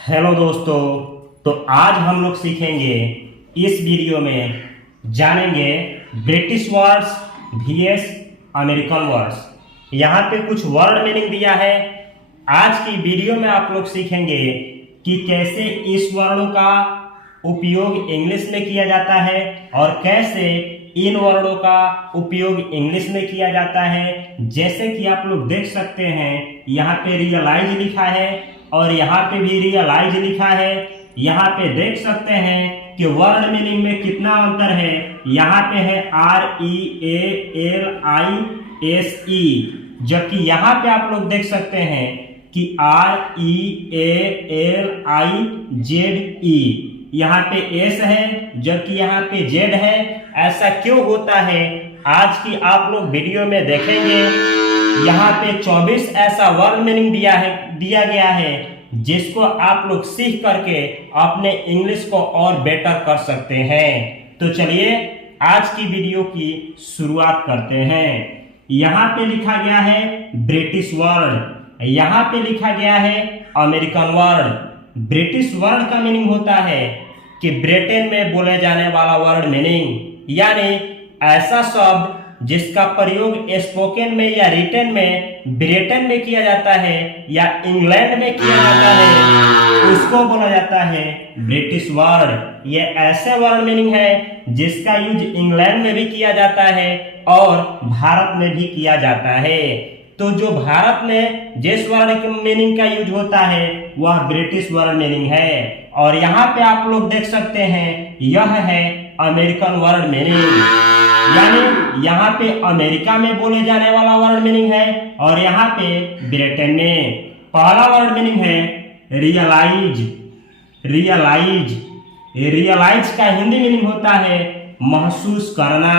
Hello दोस्तों। तो आज हम लोग सीखेंगे, इस वीडियो में जानेंगे British words vs American words. यहाँ पे कुछ वर्ड मीनिंग दिया है। आज की वीडियो में आप लोग सीखेंगे कि कैसे इस वर्डों का उपयोग इंग्लिश में किया जाता है और कैसे इन वर्डों का उपयोग इंग्लिश में किया जाता है। जैसे कि आप लोग देख सकते हैं, यहाँ पे रियलाइज लिखा है और यहाँ पे भी रियलाइज लिखा है। यहाँ पे देख सकते हैं कि वर्ड मीनिंग में कितना अंतर है। यहाँ पे है REALISE, जबकि यहाँ पे आप लोग देख सकते हैं कि REALIZE। यहाँ पे S है जबकि यहाँ पे Z है। ऐसा क्यों होता है, आज की आप लोग वीडियो में देखेंगे। यहाँ पे 24 ऐसा वर्ड मीनिंग दिया गया है जिसको आप लोग सीख करके अपने इंग्लिश को और बेटर कर सकते हैं। तो चलिए आज की वीडियो की शुरुआत करते हैं। यहाँ पे लिखा गया है ब्रिटिश वर्ड, यहाँ पे लिखा गया है अमेरिकन वर्ड। ब्रिटिश वर्ड का मीनिंग होता है कि ब्रिटेन में बोले जाने वाला वर्ड मीनिंग, यानी ऐसा शब्द जिसका प्रयोग स्पोकन में या रिटन में ब्रिटेन में किया जाता है या इंग्लैंड में किया जाता है, उसको बोला जाता है ब्रिटिश वर्ड। ये ऐसे वर्ड मीनिंग है जिसका यूज इंग्लैंड में भी किया जाता है और भारत में भी किया जाता है। तो जो भारत में जिस वर्ड मीनिंग का यूज होता है वह ब्रिटिश वर्ड मीनिंग है। और यहाँ पे आप लोग देख सकते हैं, यह है अमेरिकन वर्ड मीनिंग, यानी यहाँ पे अमेरिका में बोले जाने वाला वर्ड मीनिंग है और यहाँ पे ब्रिटेन में। पहला वर्ड मीनिंग है रियलाइज। रियलाइज रियलाइज का हिंदी मीनिंग होता है महसूस करना।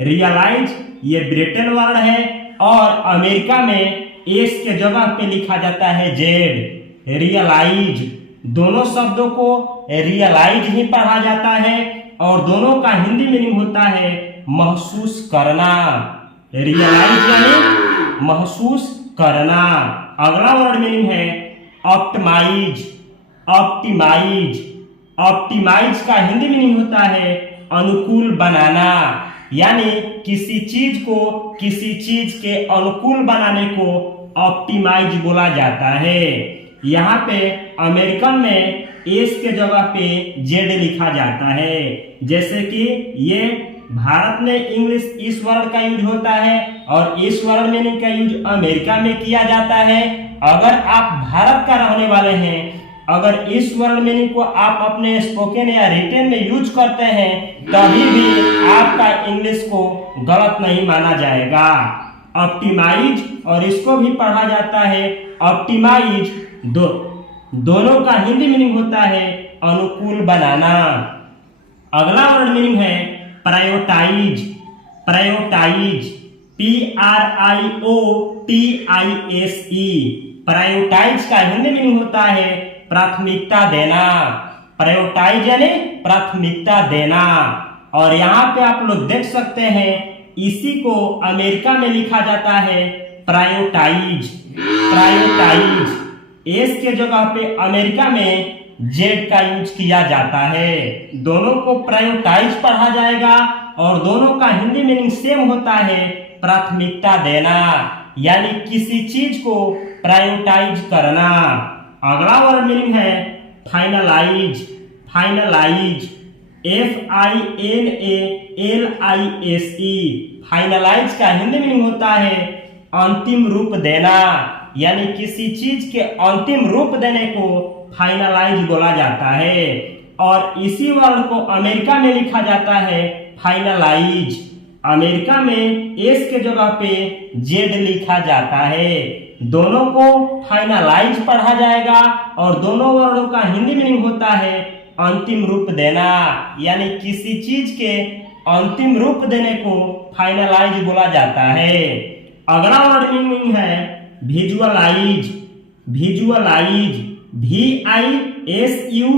रियलाइज ये ब्रिटेन वर्ड है और अमेरिका में एस के जगह पे लिखा जाता है जेड। रियलाइज, दोनों शब्दों को रियलाइज ही पढ़ा जाता है और दोनों का हिंदी मीनिंग होता है महसूस करना। रियलाइज यानी महसूस करना। अगला वर्ड मीनिंग है ऑप्टिमाइज। ऑप्टिमाइज ऑप्टिमाइज का हिंदी मीनिंग होता है अनुकूल बनाना, यानी किसी चीज को किसी चीज के अनुकूल बनाने को ऑप्टिमाइज बोला जाता है। यहाँ पे अमेरिकन में एस के जगह पे जेड लिखा जाता है। जैसे कि ये भारत में इंग्लिश इस वर्ड का यूज होता है और इस वर्ड मीनिंग का यूज अमेरिका में किया जाता है। अगर आप भारत का रहने वाले हैं, अगर इस वर्ड मीनिंग को आप अपने स्पोकन या रिटन में यूज करते हैं, तभी भी आपका इंग्लिश को गलत नहीं माना जाएगा। ऑप्टिमाइज और इसको भी पढ़ा जाता है ऑप्टिमाइज, दोनों का हिंदी मीनिंग होता है अनुकूल बनाना। अगला वर्ड मीनिंग है प्रायोरिटाइज। Prioritise PRIOTISE। प्रायोरिटाइज का हिंदी मीनिंग होता है प्राथमिकता देना। प्रायोरिटाइज यानी प्राथमिकता देना। और यहाँ पे आप लोग देख सकते हैं, इसी को अमेरिका में लिखा जाता है प्रायोरिटाइज। प्रायोरिटाइज एस के जगह पे अमेरिका में जेड का यूज किया जाता है। दोनों को प्रायोरिटाइज पढ़ा जाएगा और दोनों का हिंदी मीनिंग सेम होता है प्राथमिकता देना, यानी किसी चीज को प्रायोरिटाइज करना। अगला वर्ड मीनिंग है फाइनलाइज। Finalise FINALISE। फाइनलाइज का हिंदी मीनिंग होता है अंतिम रूप देना, यानी किसी चीज के अंतिम रूप देने को फाइनलाइज बोला जाता है। और इसी वर्ड को अमेरिका में लिखा जाता है फाइनलाइज। अमेरिका में एस के जगह पे जेड लिखा जाता है। दोनों को फाइनलाइज पढ़ा जाएगा और दोनों वर्डों का हिंदी मीनिंग होता है अंतिम रूप देना, यानी किसी चीज के अंतिम रूप देने को फाइनलाइज बोला जाता है। अगला वर्ड मीनिंग है visualise. Visualise VISUALISE।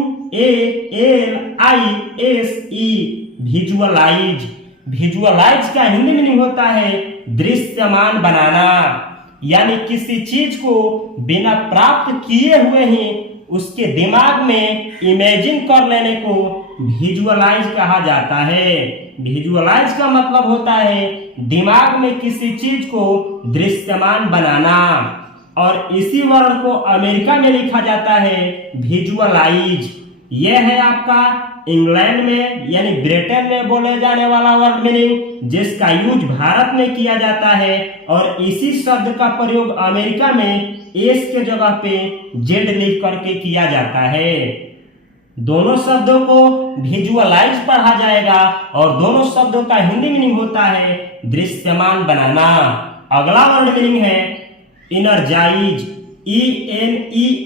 Visualise visualise का हिंदी मीनिंग होता है दृश्यमान बनाना, यानी किसी चीज को बिना प्राप्त किए हुए ही उसके दिमाग में इमेजिन कर लेने को विजुअलाइज कहा जाता है। विजुअलाइज का मतलब होता है दिमाग में किसी चीज को दृश्यमान बनाना, और इसी वर्ड को अमेरिका में लिखा जाता है विजुअलाइज। यह है आपका इंग्लैंड में यानी ब्रिटेन में बोले जाने वाला वर्ड मीनिंग, जिसका यूज भारत में किया जाता है, और इसी शब्द का प्रयोग अमेरिका में एस के जगह पे जेड लिख करके किया जाता है। दोनों शब्दों को विजुअलाइज पढ़ा जाएगा और दोनों शब्दों का हिंदी मीनिंग होता है दृश्यमान बनाना। अगला वर्ड मीनिंग है इनर्जाइज, ENERGISE।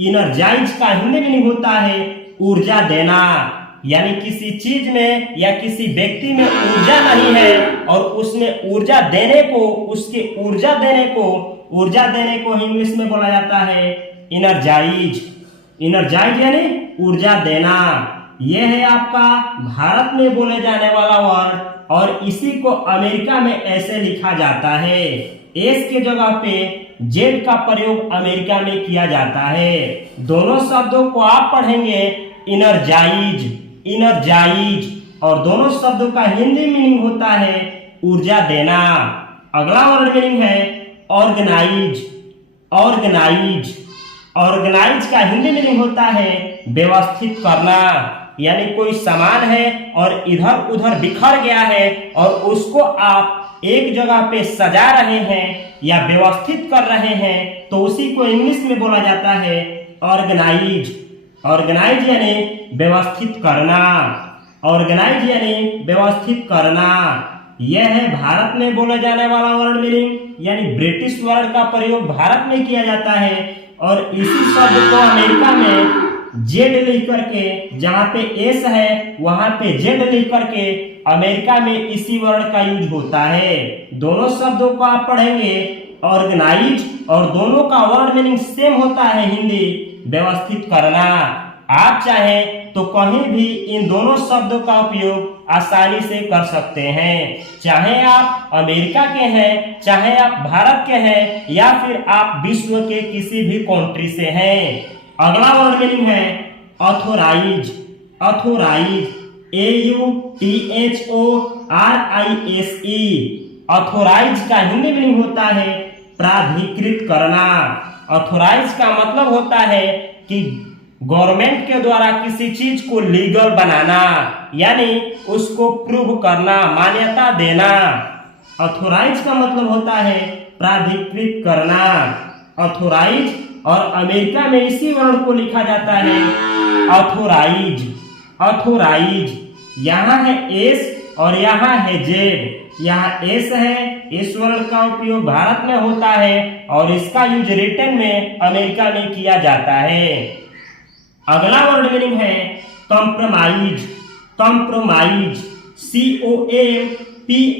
इनर्जाइज का हिंदी मीनिंग होता है ऊर्जा देना, यानी किसी चीज में या किसी व्यक्ति में ऊर्जा नहीं है और उसमें ऊर्जा देने को, उसके ऊर्जा देने को इंग्लिश में बोला जाता है इनर्जाइज। इनर्जाइज यानी ऊर्जा देना। यह है आपका भारत में बोले जाने वाला वर्ड, और इसी को अमेरिका में ऐसे लिखा जाता है। एस के जगह पे जेड का प्रयोग अमेरिका में किया जाता है। दोनों शब्दों को आप पढ़ेंगे इनर्जाइज, इनर्जाइज, और दोनों शब्दों का हिंदी मीनिंग होता है ऊर्जा देना। अगला वर्ड मीनिंग है ऑर्गेनाइज, ऑर्गेनाइज। ऑर्गेनाइज का हिंदी मीनिंग होता है व्यवस्थित करना, यानी कोई सामान है और इधर उधर बिखर गया है और उसको आप एक जगह पे सजा रहे हैं या व्यवस्थित कर रहे हैं, तो उसी को इंग्लिश में बोला जाता है ऑर्गेनाइज। ऑर्गेनाइज यानी व्यवस्थित करना, ऑर्गेनाइज यानी व्यवस्थित करना। यह है भारत में बोले जाने वाला वर्ड मीनिंग, यानी ब्रिटिश वर्ड का प्रयोग भारत में किया जाता है, और इसी शब्द को अमेरिका में जेड लिख करके, जहां पे एस है वहां पे जेड लिख करके अमेरिका में इसी वर्ड का यूज होता है। दोनों शब्दों को आप पढ़ेंगे ऑर्गेनाइज, और दोनों का वर्ड मीनिंग सेम होता है हिंदी व्यवस्थित करना। आप चाहें तो कहीं भी इन दोनों शब्दों का उपयोग आसानी से कर सकते हैं, चाहे आप अमेरिका के हैं, चाहे आप भारत के हैं, या फिर आप विश्व के किसी भी कंट्री से हैं। अगला वर्ड मीनिंग है ऑथोराइज, ऑथोराइज, AUTHORISE। ऑथोराइज का हिंदी मीनिंग होता है प्राधिकृत करना। ऑथोराइज का मतलब होता है कि गवर्नमेंट के द्वारा किसी चीज को लीगल बनाना, यानी उसको प्रूव करना, मान्यता देना। ऑथोराइज का मतलब होता है प्राधिकृत करना। ऑथोराइज, और अमेरिका में इसी वर्ड को लिखा जाता है ऑथोराइज, ऑथोराइज। यहाँ है एस और यहाँ है जेड। यहाँ एस है, इस वर्ड का उपयोग भारत में होता है और इसका यूज रिटन में अमेरिका में किया जाता है। अगला वर्ड मीनिंग है कंप्रोमाइज, कंप्रोमाइज, COMPROMISE।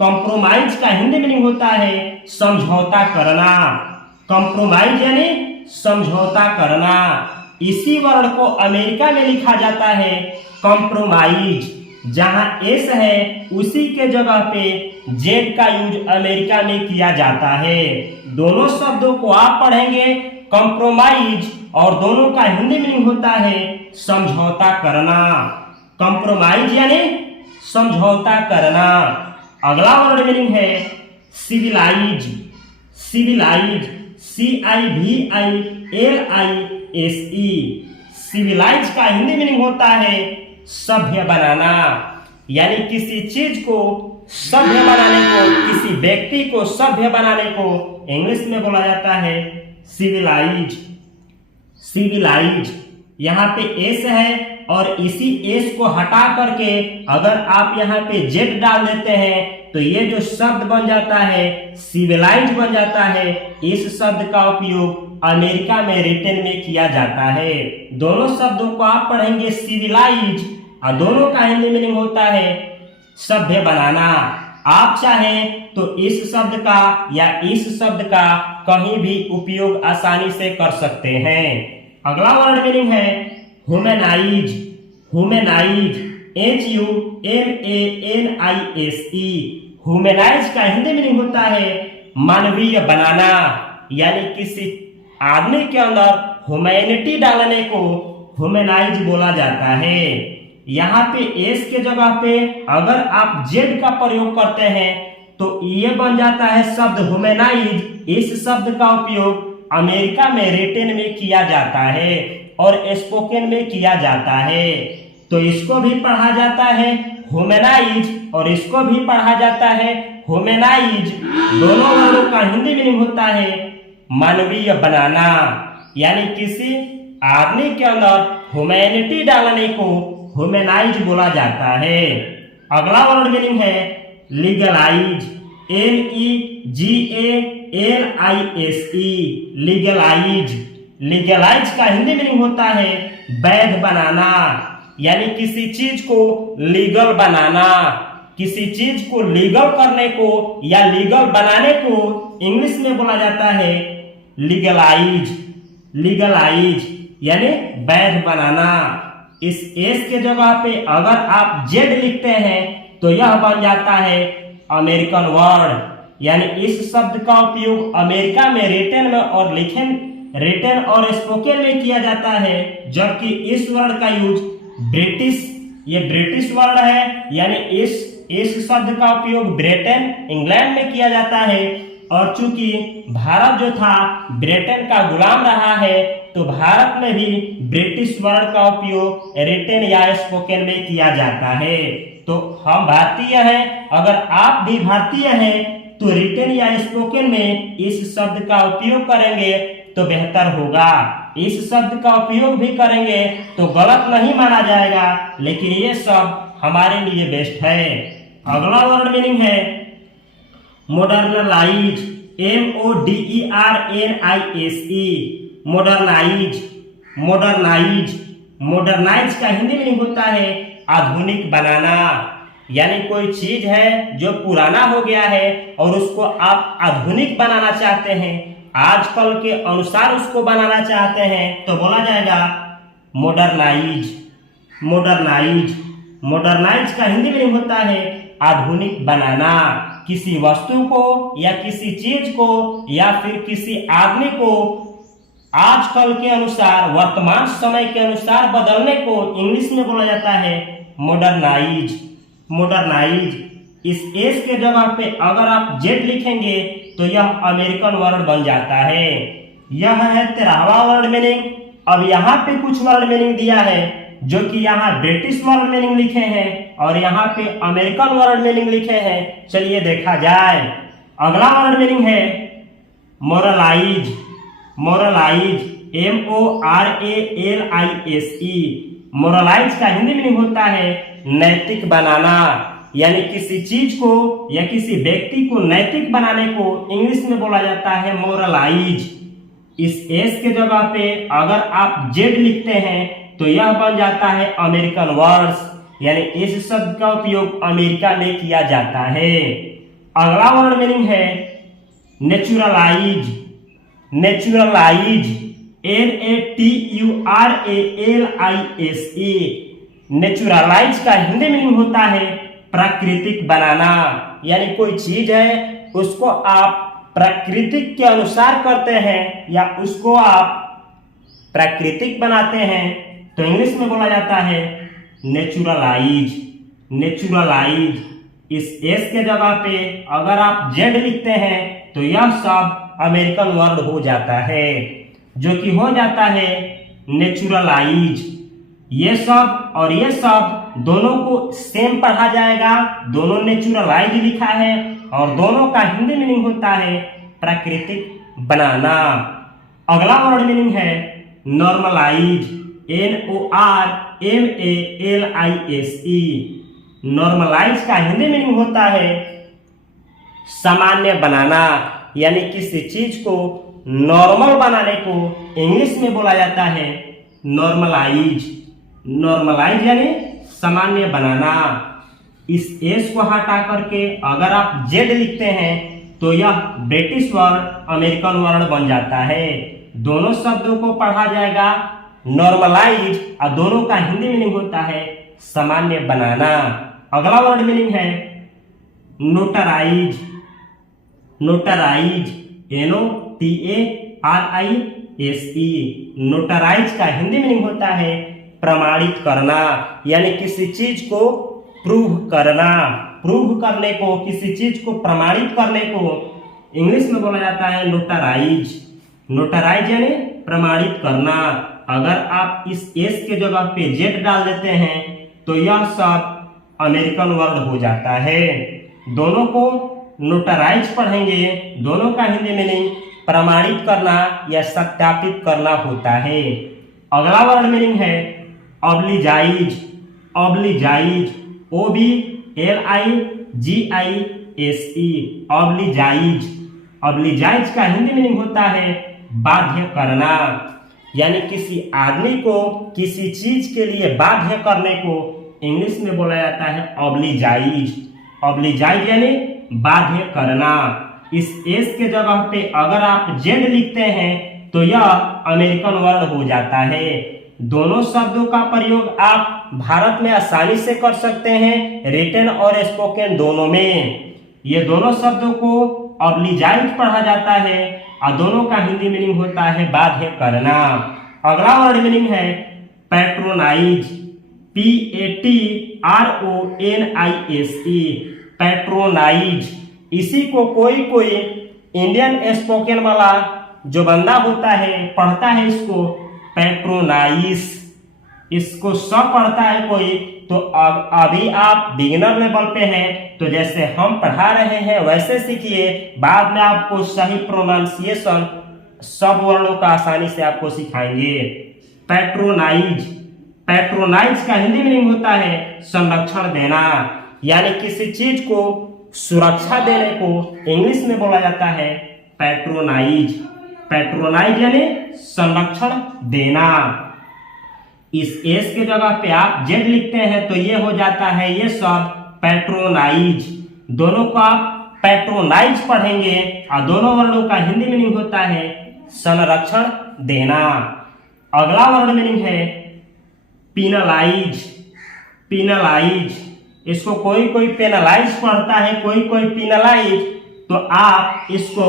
कंप्रोमाइज का हिंदी मीनिंग होता है समझौता करना। कंप्रोमाइज यानी समझौता करना। इसी वर्ड को अमेरिका में लिखा जाता है कंप्रोमाइज। जहां एस है उसी के जगह पे जेड का यूज अमेरिका में किया जाता है। दोनों शब्दों को आप पढ़ेंगे कंप्रोमाइज, और दोनों का हिंदी मीनिंग होता है समझौता करना। कंप्रोमाइज यानी समझौता करना। अगला वर्ड मीनिंग है सिविलाइज, सिविलाइज, CIVILISE। सिविलाइज का हिंदी मीनिंग होता है सभ्य बनाना, यानी किसी चीज को सभ्य बनाने को, किसी व्यक्ति को सभ्य बनाने को इंग्लिश में बोला जाता है सिविलाइज, सिविलाइज। यहाँ पे एस है और इसी एस को हटा करके अगर आप यहाँ पे जेड डाल देते हैं तो ये जो शब्द बन जाता है सिविलाइज बन जाता है। इस शब्द का उपयोग अमेरिका में रिटन में किया जाता है। दोनों शब्दों को आप पढ़ेंगे सिविलाइज, और दोनों का हिंदी मीनिंग होता है सभ्य बनाना। आप चाहें तो इस शब्द का या इस शब्द का कहीं भी उपयोग आसानी से कर सकते हैं। अगला वर्ड मीनिंग है ह्यूमनाइज, ह्यूमनाइज, HUMANISE। ह्यूमनाइज का हिंदी मीनिंग होता है मानवीय बनाना, यानी किसी आदमी के अंदर ह्यूमैनिटी डालने को ह्यूमनाइज बोला जाता है। यहाँ पे एस के जगह पे अगर आप जेड का प्रयोग करते हैं तो ये बन जाता है शब्द ह्यूमनाइज। इस शब्द का उपयोग अमेरिका में रिटेन में किया जाता है और स्पोकन में किया जाता है। तो इसको भी पढ़ा जाता है ह्यूमनाइज और इसको भी पढ़ा जाता है ह्यूमनाइज। दोनों वर्णों का हिंदी मीनिंग होता है मानवीय बनाना, यानी किसी आदमी के अंदर ह्यूमैनिटी डालने को ह्यूमनाइज बोला जाता है। अगला वर्ड मीनिंग है लीगलाइज, LEGALISE, लीगलाइज। लीगलाइज का हिंदी मीनिंग होता है वैध बनाना, यानी किसी चीज को लीगल बनाना। किसी चीज को लीगल करने को या लीगल बनाने को इंग्लिश में बोला जाता है लीगलाइज। लीगलाइज यानी वैध बनाना। इस एस के जगह पे अगर आप जेड लिखते हैं तो यह बन जाता है अमेरिकन वर्ड, यानी इस शब्द का उपयोग अमेरिका में रिटन में और रिटन और स्पोकन में किया जाता है, जबकि इस वर्ड का यूज ब्रिटिश वर्ड है, यानी इस शब्द का उपयोग ब्रिटेन इंग्लैंड में किया जाता है। और चूंकि भारत जो था ब्रिटेन का गुलाम रहा है तो भारत में भी ब्रिटिश वर्ड का उपयोग रिटन या स्पोकन में किया जाता है। तो हम भारतीय हैं, अगर आप भी भारतीय हैं तो रिटन या स्पोकन में इस शब्द का उपयोग करेंगे तो बेहतर होगा। इस शब्द का उपयोग भी करेंगे तो गलत नहीं माना जाएगा, लेकिन ये शब्द हमारे लिए बेस्ट है। अगला वर्ड मीनिंग है मॉडर्नाइज, MODERNISE, मॉडर्नाइज। मॉडर्नाइज का हिंदी मीनिंग होता है आधुनिक बनाना, यानी कोई चीज है जो पुराना हो गया है और उसको आप आधुनिक बनाना चाहते हैं, आजकल के अनुसार उसको बनाना चाहते हैं, तो बोला जाएगा मॉडर्नाइज। मॉडर्नाइज का हिंदी मीनिंग होता है आधुनिक बनाना। किसी वस्तु को या किसी चीज को या फिर किसी आदमी को आजकल के अनुसार, वर्तमान समय के अनुसार बदलने को इंग्लिश में बोला जाता है मॉडर्नाइज। इस एस के जगह पे अगर आप जेड लिखेंगे तो यह अमेरिकन वर्ड बन जाता है। यह है 13वां वर्ड मीनिंग। अब यहाँ पे कुछ वर्ड मीनिंग दिया है जो कि यहाँ ब्रिटिश वर्ड मीनिंग लिखे हैं और यहाँ पे अमेरिकन वर्ड मीनिंग लिखे हैं। चलिए देखा जाए। अगला वर्ड मीनिंग है मोरलाइज, MORALISE। मोरलाइज का हिंदी मीनिंग होता है नैतिक बनाना, यानी किसी चीज को या किसी व्यक्ति को नैतिक बनाने को इंग्लिश में बोला जाता है मोरलाइज। इस एस के जगह पे अगर आप जेड लिखते हैं तो यह बन जाता है अमेरिकन वर्ड्स, यानी इस शब्द का उपयोग अमेरिका में किया जाता है। अगला वर्ड मीनिंग है नेचुरलाइज, NATURALISE। नेचुरलाइज का हिंदी मीनिंग होता है प्राकृतिक बनाना, यानी कोई चीज है उसको आप प्राकृतिक के अनुसार करते हैं या उसको आप प्राकृतिक बनाते हैं, तो इंग्लिश में बोला जाता है नेचुरलाइज। इस एस के जगह पे अगर आप जेड लिखते हैं तो यह शब्द अमेरिकन वर्ड हो जाता है, जो कि हो जाता है नेचुरलाइज। ये शब्द और ये शब्द दोनों को सेम पढ़ा जाएगा, दोनों नेचुरलाइज लिखा है और दोनों का हिंदी मीनिंग होता है प्राकृतिक बनाना। अगला वर्ड मीनिंग है नॉर्मलाइज, NORMALISE। नॉर्मलाइज का हिंदी मीनिंग होता है सामान्य बनाना, यानी किसी चीज को नॉर्मल बनाने को इंग्लिश में बोला जाता है नॉर्मलाइज यानी सामान्य बनाना। इस एस को हटा करके अगर आप जेड लिखते हैं तो यह ब्रिटिश वर्ड अमेरिकन वर्ड बन जाता है। दोनों शब्दों को पढ़ा जाएगा नॉर्मलाइज और दोनों का हिंदी मीनिंग होता है सामान्य बनाना। अगला वर्ड मीनिंग है नोटराइज, नोटराइज, NOTARISE, नोटराइज का हिंदी मीनिंग होता है प्रमाणित करना, यानी किसी चीज को प्रूव करना। प्रूव करने को, किसी चीज को प्रमाणित करने को इंग्लिश में बोला जाता है नोटराइज। नोटराइज यानी प्रमाणित करना। अगर आप इस एस के जगह पे जेड डाल देते हैं तो यह सब अमेरिकन वर्ड हो जाता है। दोनों को नोटराइज पढ़ेंगे, दोनों का हिंदी मीनिंग प्रमाणित करना या सत्यापित करना होता है। अगला वर्ड मीनिंग है ऑब्लिजाइज। ऑब्लिजाइज, OBLIGISE, ऑब्लिजाइज। ऑब्लिजाइज का हिंदी मीनिंग होता है बाध्य करना, यानी किसी आदमी को किसी चीज के लिए बाध्य करने को इंग्लिश में बोला जाता है ऑब्लिजाइज। ऑब्लिजाइज यानी बाध्य करना। इस एस के जगह पे अगर आप जेड लिखते हैं तो यह अमेरिकन वर्ड हो जाता है। दोनों शब्दों का प्रयोग आप भारत में आसानी से कर सकते हैं, रिटन और स्पोकन दोनों में। ये दोनों शब्दों को ऑब्लिजाइज पढ़ा जाता है और दोनों का हिंदी मीनिंग होता है बाध्य करना। अगला वर्ड मीनिंग है पैट्रोनाइज, PATRONISE, पैट्रोनाइज। इसी को कोई कोई इंडियन स्पोकन वाला जो बंदा होता है पढ़ता है इसको पैट्रोनाइज, इसको सब पढ़ता है कोई। तो अभी आप बिगिनर लेवल पे हैं तो जैसे हम पढ़ा रहे हैं वैसे सीखिए, बाद में आपको सही प्रोनाउंसिएशन सब वर्णों का आसानी से आपको सिखाएंगे। पैट्रोनाइज, पैट्रोनाइज का हिंदी मीनिंग होता है संरक्षण देना, यानी किसी चीज को सुरक्षा देने को इंग्लिश में बोला जाता है पैट्रोनाइज। पैट्रोनाइज यानी संरक्षण देना। इस एस के जगह पे आप जेड लिखते हैं तो ये हो जाता है ये सब पैट्रोनाइज। दोनों को आप पैट्रोनाइज पढ़ेंगे और दोनों वर्णों का हिंदी मीनिंग होता है संरक्षण देना। अगला वर्ड मीनिंग है पिनलाइज। पिनलाइज, इसको कोई कोई पेनलाइज पढ़ता है, कोई कोई पिनलाइज, तो आप इसको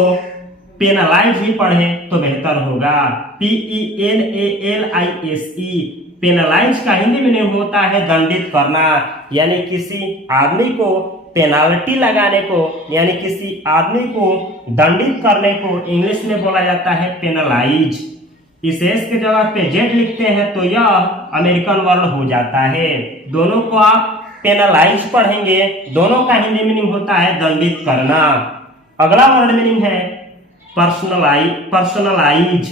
पेनलाइज ही पढ़ें तो बेहतर होगा। PENALISE, पेनलाइज का हिंदी मीनिंग होता है दंडित करना, यानी किसी आदमी को पेनाल्टी लगाने को, यानी किसी आदमी को दंडित करने को इंग्लिश में बोला जाता है पेनलाइज। इस एस के जगह पे जेड लिखते हैं तो यह अमेरिकन वर्ड हो जाता है। दोनों को आप पेनलाइज पढ़ेंगे, दोनों का हिंदी मीनिंग होता है दंडित करना। अगला वर्ड मीनिंग है personalise. Personalise,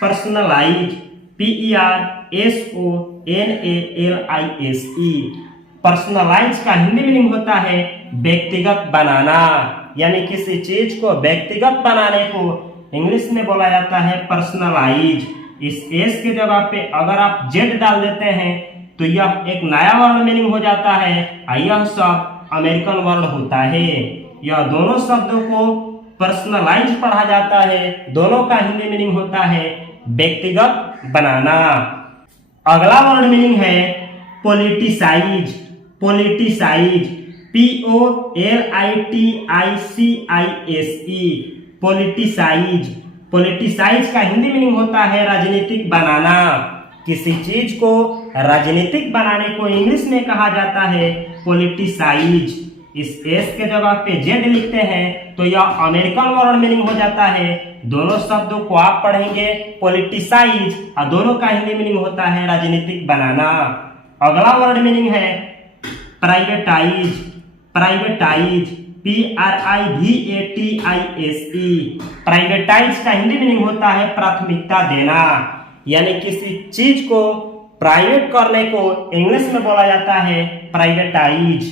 personalise, PERSONALIZE, personalise का हिंदी मीनिंग होता है व्यक्तिगत बनाना, यानी किसी चीज को व्यक्तिगत बनाने को इंग्लिश में बोला जाता है पर्सनलाइज। इस एस के जगह पे अगर आप जेड डाल देते हैं तो यह एक नया वर्ड मीनिंग हो जाता है और यह शब्द अमेरिकन वर्ड होता है। यह दोनों शब्दों को पर्सनलाइज पढ़ा जाता है, दोनों का हिंदी मीनिंग होता है व्यक्तिगत बनाना। अगला वर्ड मीनिंग है politicise. Politicise, POLITICISE, politicise. Politicise का हिंदी मीनिंग होता है राजनीतिक बनाना। किसी चीज को राजनीतिक बनाने को इंग्लिश में कहा जाता है पोलिटिसाइज। इस एस के जगह पे जेड लिखते हैं तो यह अमेरिकन वर्ड मीनिंग हो जाता है। दोनों शब्दों को आप पढ़ेंगे पोलिटिसाइज और दोनों का हिंदी मीनिंग होता है राजनीतिक बनाना। अगला वर्ड मीनिंग है प्राइवेटाइज। प्राइवेटाइज, PRIVATISE, प्राइवेटाइज का हिंदी मीनिंग होता है प्राथमिकता देना, यानी किसी चीज को प्राइवेट करने को इंग्लिश में बोला जाता है प्राइवेटाइज।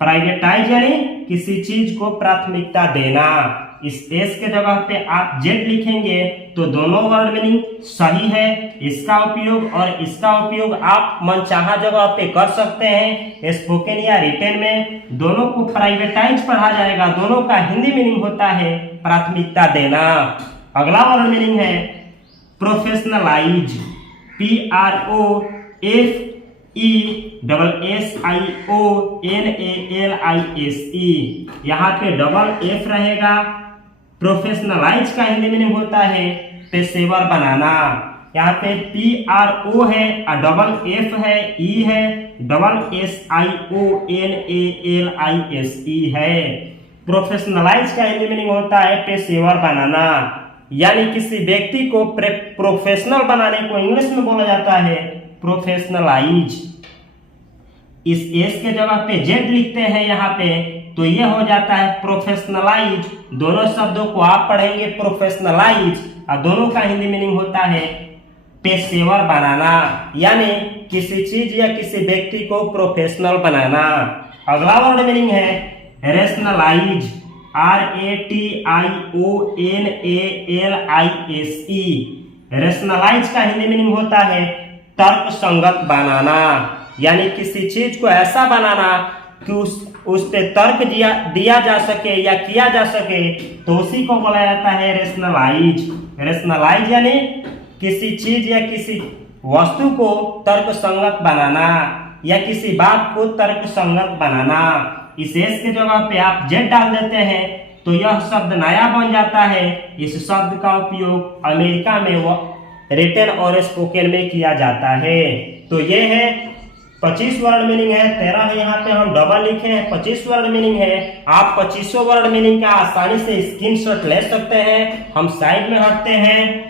प्राइवेटाइज यानी किसी चीज को प्राथमिकता देना। इस एस के जगह पे आप जेड लिखेंगे तो दोनों वर्ड मीनिंग सही है। इसका उपयोग और इसका उपयोग आप मनचाहा जगह पे कर सकते हैं। स्पोकन या रिटन में दोनों को प्राइवेटाइज पढ़ा जाएगा, दोनों का हिंदी मीनिंग होता है प्राथमिकता देना। अगला वर्ड मीनिंग है प्रोफेशनलाइज, PROFESSIONALISE, यहाँ पे डबल एफ रहेगा प्रोफेशनलाइज का हिंदी मीनिंग होता है पेशेवर बनाना। यहाँ पे PRO है, डबल F है, E है, डबल SIONALISE है। प्रोफेशनलाइज का हिंदी मीनिंग होता है पेशेवर बनाना, यानी किसी व्यक्ति को प्रोफेशनल बनाने को इंग्लिश में बोला जाता है प्रोफेशनलाइज। इस एस के जगह पे जेड लिखते हैं यहाँ पे, तो ये हो जाता है प्रोफेशनलाइज। दोनों शब्दों को आप पढ़ेंगे प्रोफेशनलाइज, और दोनों का हिंदी मीनिंग होता है पेशेवर बनाना, यानी किसी चीज या किसी व्यक्ति को प्रोफेशनल बनाना। अगला वर्ड मीनिंग है रेशनलाइज, RATIONALISE। रेशनलाइज का हिंदी मीनिंग होता है तर्क संगत बनाना, यानी किसी चीज को ऐसा बनाना कि उस पे तर्क दिया जा सके या किया जा सके, तो उसी को बोला जाता है रेशनलाइज। रेशनलाइज यानी किसी चीज या किसी वस्तु को तर्क संगत बनाना या किसी बात को तर्क संगत बनाना। इस एस के जगह पे आप जेड डाल देते हैं तो यह शब्द नया बन जाता है। इस शब्द का उपयोग अमेरिका में रिटन और स्पोकन में किया जाता है। तो ये है 25 वर्ड मीनिंग है, 13 है, यहाँ पे हम डबल लिखे हैं, 25 वर्ड मीनिंग है। आप 25 वर्ड मीनिंग का आसानी से स्क्रीनशॉट ले सकते हैं। हम साइड में हटते हैं।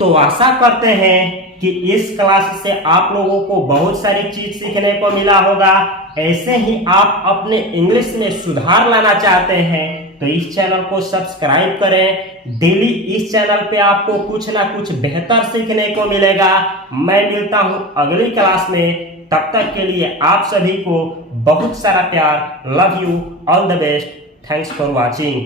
तो आशा करते हैं कि इस क्लास से आप लोगों को बहुत सारी चीज सीखने को मिला होगा। ऐसे ही आप अपने इंग्लिश में सुधार लाना चाहते हैं तो इस चैनल को सब्सक्राइब करें। डेली इस चैनल पे आपको कुछ ना कुछ बेहतर सीखने को मिलेगा। मैं मिलता हूं अगली क्लास में, तब तक के लिए आप सभी को बहुत सारा प्यार। Love you, all the best, thanks for watching.